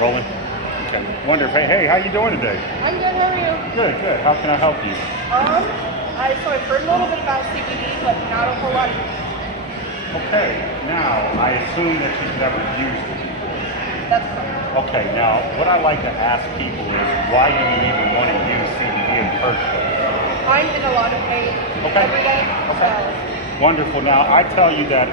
Rolling? Okay. Wonderful. Hey, how you doing today? I'm good. How are you? Good, good. How can I help you? I've heard a little bit about CBD, but not a whole lot. Okay. Now, I assume that you've never used it. That's correct. Okay. Now, what I like to ask people is, why do you even want to use CBD in the first place? I'm in a lot of pain every day. Okay. Wonderful. Now, I tell you that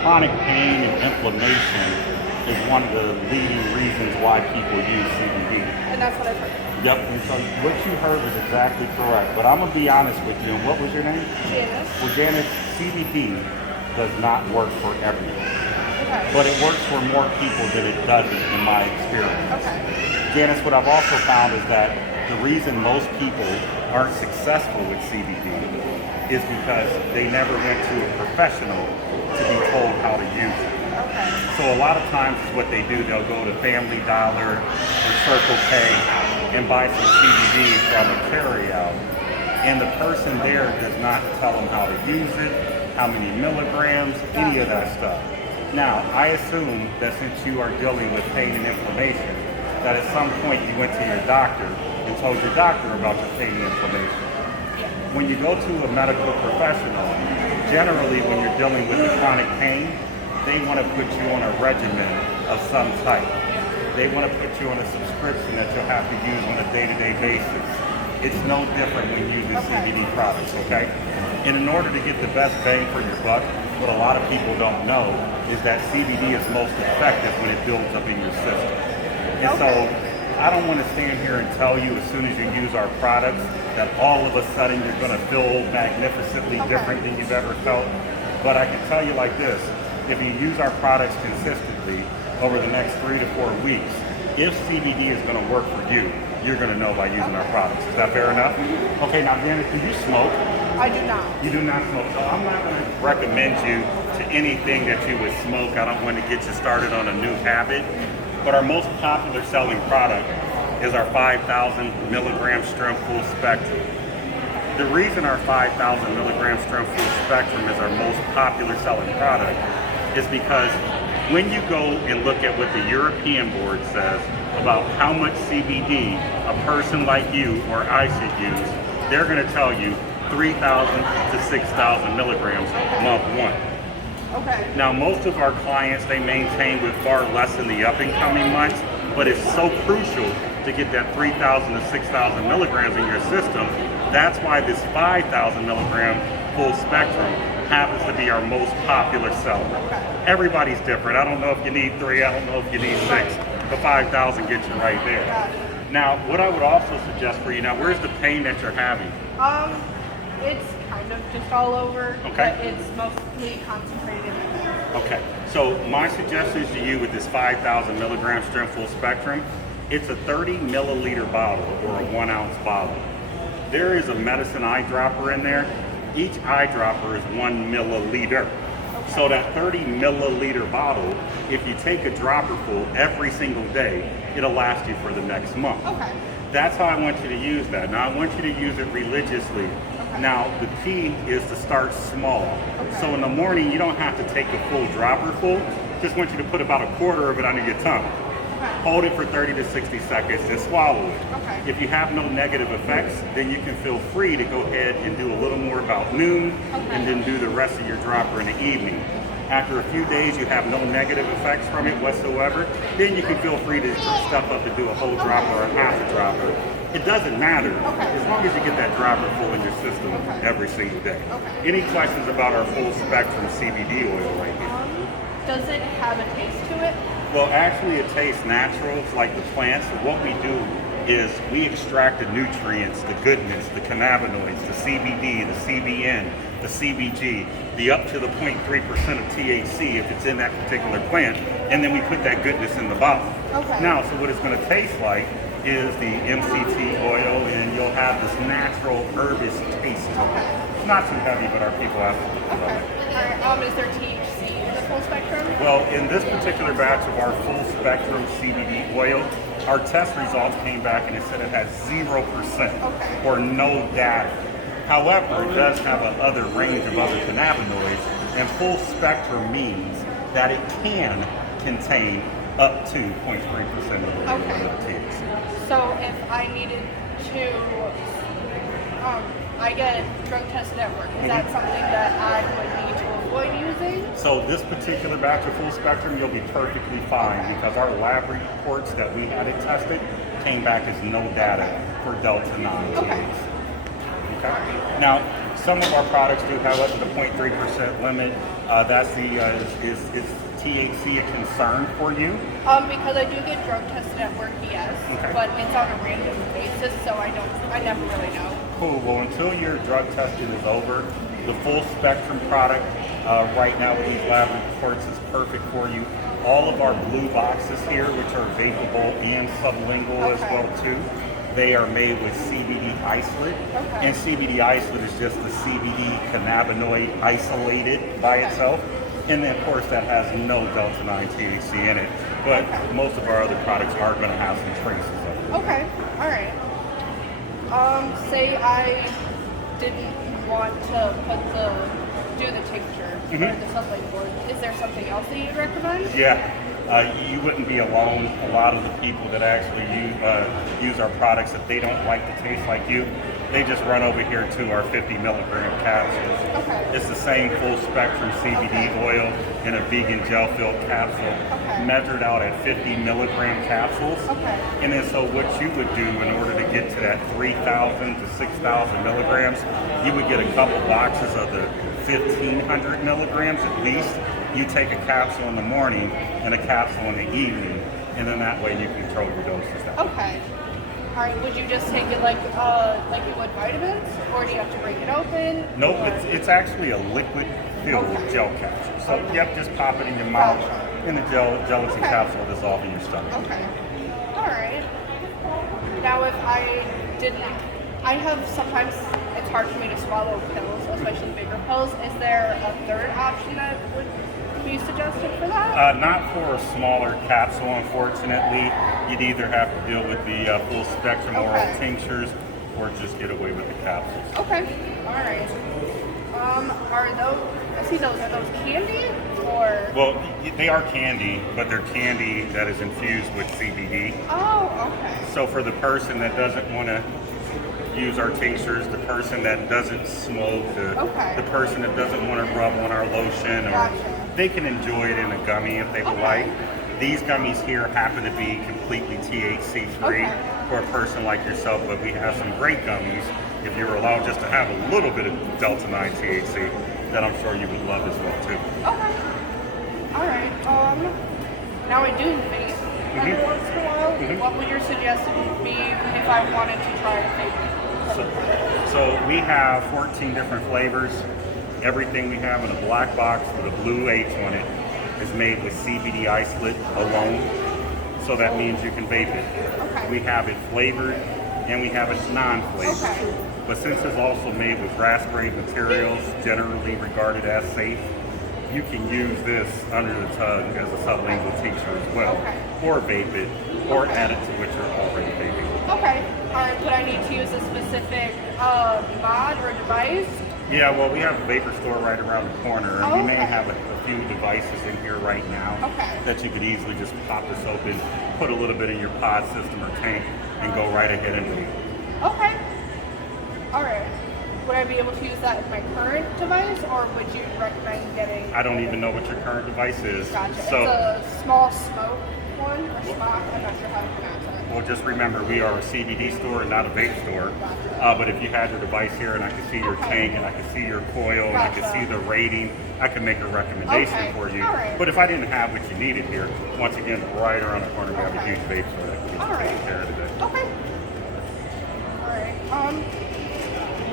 chronic pain and inflammation is one of the leading reasons why people use CBD. And that's what I've heard. Yep, and so what you heard was exactly correct. But I'm going to be honest with you. And what was your name? Janis. Well, Janis, CBD does not work for everyone. Okay. But it works for more people than it doesn't, in my experience. Okay. Janis, what I've also found is that the reason most people aren't successful with CBD is because they never went to a professional to be told how to use it. Okay. So a lot of times what they do, they'll go to Family Dollar and Circle K and buy some CBD from a carryout. And the person there does not tell them how to use it, how many milligrams, any of that stuff. Now, I assume that since you are dealing with pain and inflammation, that at some point you went to your doctor and told your doctor about your pain and inflammation. When you go to a medical professional, generally when you're dealing with the chronic pain, they want to put you on a regimen of some type. They want to put you on a subscription that you'll have to use on a day-to-day basis. It's no different when using CBD products, okay? And in order to get the best bang for your buck, what a lot of people don't know is that CBD is most effective when it builds up in your system. And so I don't want to stand here and tell you as soon as you use our products that all of a sudden you're going to feel magnificently different than you've ever felt. But I can tell you like this, if you use our products consistently over the next 3 to 4 weeks, if CBD is going to work for you, you're going to know by using our products. Is that fair enough? Okay, now Janis, do you smoke? I do not. You do not smoke, so I'm not going to recommend you to anything that you would smoke. I don't want to get you started on a new habit. But our most popular selling product is our 5,000 milligram strength full spectrum. The reason our 5,000 milligram strength full spectrum is our most popular selling product is because when you go and look at what the European board says about how much CBD a person like you or I should use, they're going to tell you 3,000 to 6,000 milligrams month one. Okay. Now, most of our clients, they maintain with far less in the up and coming months, but it's so crucial to get that 3,000 to 6,000 milligrams in your system. That's why this 5,000 milligram full spectrum happens to be our most popular seller. Everybody's different. I don't know if you need 3, I don't know if you need 6, but 5,000 gets you right there. Now, what I would also suggest for you, now where's the pain that you're having? It's kind of just all over, Okay. but it's mostly concentrated. Okay, so my suggestions to you with this 5,000 milligram strength full spectrum, it's a 30 milliliter bottle or a 1 ounce bottle. There is a medicine eyedropper in there. Each eyedropper is 1 milliliter. So that 30 milliliter bottle, if you take a dropper full every single day, it'll last you for the next month. Okay. That's how I want you to use that. Now I want you to use it religiously. Now the key is to start small. So in the morning you don't have to take a full dropper full. Just want you to put about a quarter of it under your tongue. Hold it for 30 to 60 seconds and swallow it. If you have no negative effects, then you can feel free to go ahead and do a little more about noon and then do the rest of your dropper in the evening. After a few days you have no negative effects from it whatsoever, then you can feel free to step up and do a whole dropper or half a dropper. It doesn't matter as long as you get that dropper full in your system every single day. Any questions about our full spectrum CBD oil right here? Does it have a taste to it? Well, actually it tastes natural. It's like the plants. So what we do is we extract the nutrients, the goodness, the cannabinoids, the CBD, the CBN, the CBG, the up to the 0.3% of THC if it's in that particular plant, and then we put that goodness in the bottle. Now, so what it's going to taste like is the MCT oil, and you'll have this natural herbish taste to it. It's not too heavy, but our people absolutely love it. Is there THC in the full spectrum? Well, in this particular batch of our full spectrum CBD oil, our test results came back and it said it has 0% or no data. However, it does have a other range of other cannabinoids, and full spectrum means that it can contain up to 0.3% of the Okay. THC. So if I needed to, I get drug tested at work. Is that something that I would need to avoid using? So this particular batch of full spectrum, you'll be perfectly fine because our lab reports that we had it tested came back as no data for Delta 9 Okay. THC. Okay. Now, some of our products do have up to the 0.3% limit. That's the is THC a concern for you? Because I do get drug tested at work, yes, Okay. but it's on a random basis, so I never really know. Cool. Well, until your drug testing is over, the full spectrum product right now with these lab reports is perfect for you. All of our blue boxes here, which are vapable and sublingual as Okay. well too, they are made with CBD isolate. Okay. And CBD isolate is just the CBD cannabinoid isolated by Okay. itself. And then, of course, that has no Delta 9 THC in it. But Okay. most of our other products are going to have some traces of it. Okay, all right. Say I didn't want to do the tincture or the sublingual. Is there something else that you'd recommend? Yeah, you wouldn't be alone. A lot of the people that actually use our products, if they don't like the taste like you, they just run over here to our 50 milligram capsules. Okay. It's the same full spectrum CBD oil in a vegan gel filled capsule, measured out at 50 milligram capsules. Okay. And then so what you would do in order to get to that 3,000 to 6,000 milligrams, you would get a couple boxes of the 1,500 milligrams at least. You take a capsule in the morning and a capsule in the evening, and then that way you control your doses down. Okay. All right. Would you just take it like you would vitamins, or do you have to break it open? Nope, or- it's actually a liquid filled gel capsule. So yep, just pop it in your mouth, and the gelatin capsule will dissolve in your stomach. Okay. All right. Now, if I didn't, I have sometimes it's hard for me to swallow pills, especially bigger pills. Is there a third option that would be suggested for that? Not for a smaller capsule, unfortunately. You'd either have to deal with the full spectrum oral tinctures, or just get away with the capsules. Okay. All right. Are those? I see those. Are those candy or? Well, they are candy, but they're candy that is infused with CBD. Oh, okay. So for the person that doesn't want to use our tinctures, the person that doesn't smoke, the person that doesn't want to rub on our lotion, or they can enjoy it in a gummy if they would like. These gummies here happen to be completely THC free for a person like yourself, but we have some great gummies if you're allowed just to have a little bit of Delta 9 THC that I'm sure you would love as well too. Okay. All right. Now I do vape every once in a while. What would your suggestion be if I wanted to try a vape? So we have 14 different flavors. Everything we have in a black box with a blue H on it is made with CBD isolate alone. So that means you can vape it. Okay. We have it flavored and we have it non-flavored. Okay. But since it's also made with raspberry materials, generally regarded as safe, you can use this under the tongue as a sublingual tincture as well, or vape it, or add it to what you're already vaping. Okay. All right. Would I need to use a specific mod or device? Yeah, well, we have a vapor store right around the corner, and we may have a few devices in here right now that you could easily just pop this open, put a little bit in your pod system or tank, and go right ahead and vape. Okay. All right. Would I be able to use that with my current device, or would you recommend getting? I don't even know what your current device is. Gotcha. So, it's a small smoke one, or smock. I'm not sure how to pronounce it. well, just remember, we are a CBD store and not a vape store. But if you had your device here and I could see your tank and I could see your coil and I could see the rating, I could make a recommendation for you. But if I didn't have what you needed here, once again, right around the corner, we have a huge vape store that can get you taken care of today. Okay. All right.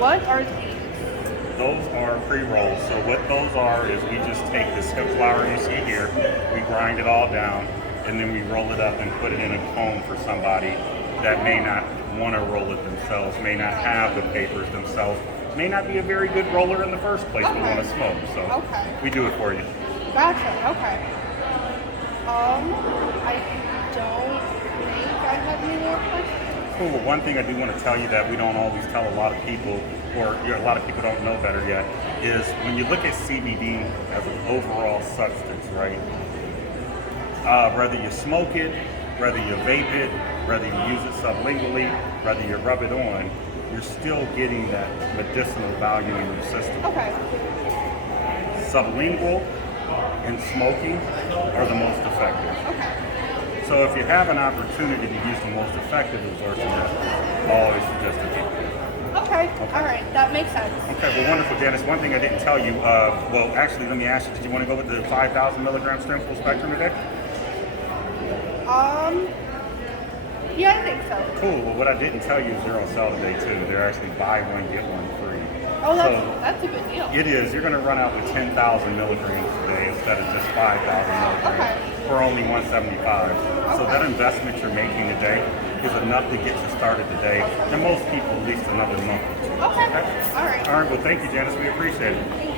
What are these? Those are pre-rolls. So what those are is we just take this hemp flower you see here, we grind it all down, and then we roll it up and put it in a cone for somebody that may not want to roll it themselves, may not have the papers themselves, may not be a very good roller in the first place but want to smoke. So we do it for you. Gotcha. Okay. I don't think I have any more questions. Cool. Well, one thing I do want to tell you that we don't always tell a lot of people, or a lot of people don't know better yet, is when you look at CBD as an overall substance, right? Whether you smoke it, whether you vape it, whether you use it sublingually, whether you rub it on, you're still getting that medicinal value in your system. Okay. Sublingual and smoking are the most effective. Okay. So if you have an opportunity to use the most effective absorption methods, I always suggest to do it. Okay. All right. That makes sense. Okay, well, wonderful, Janis. One thing I didn't tell you, well, actually, let me ask you, did you want to go with the 5,000 milligram strength full spectrum today? Yeah, I think so. Cool. Well, what I didn't tell you is they're on sale today, too. They're actually buy one, get one free. Oh, So, that's a good deal. it is. You're going to run out with 10,000 milligrams today instead of just 5,000 milligrams Okay. for only 175. So Okay. that investment you're making today is enough to get you started today, and most people at least another month or two. Okay. All right. All right. Well, thank you, Janis. We appreciate it. Thank you.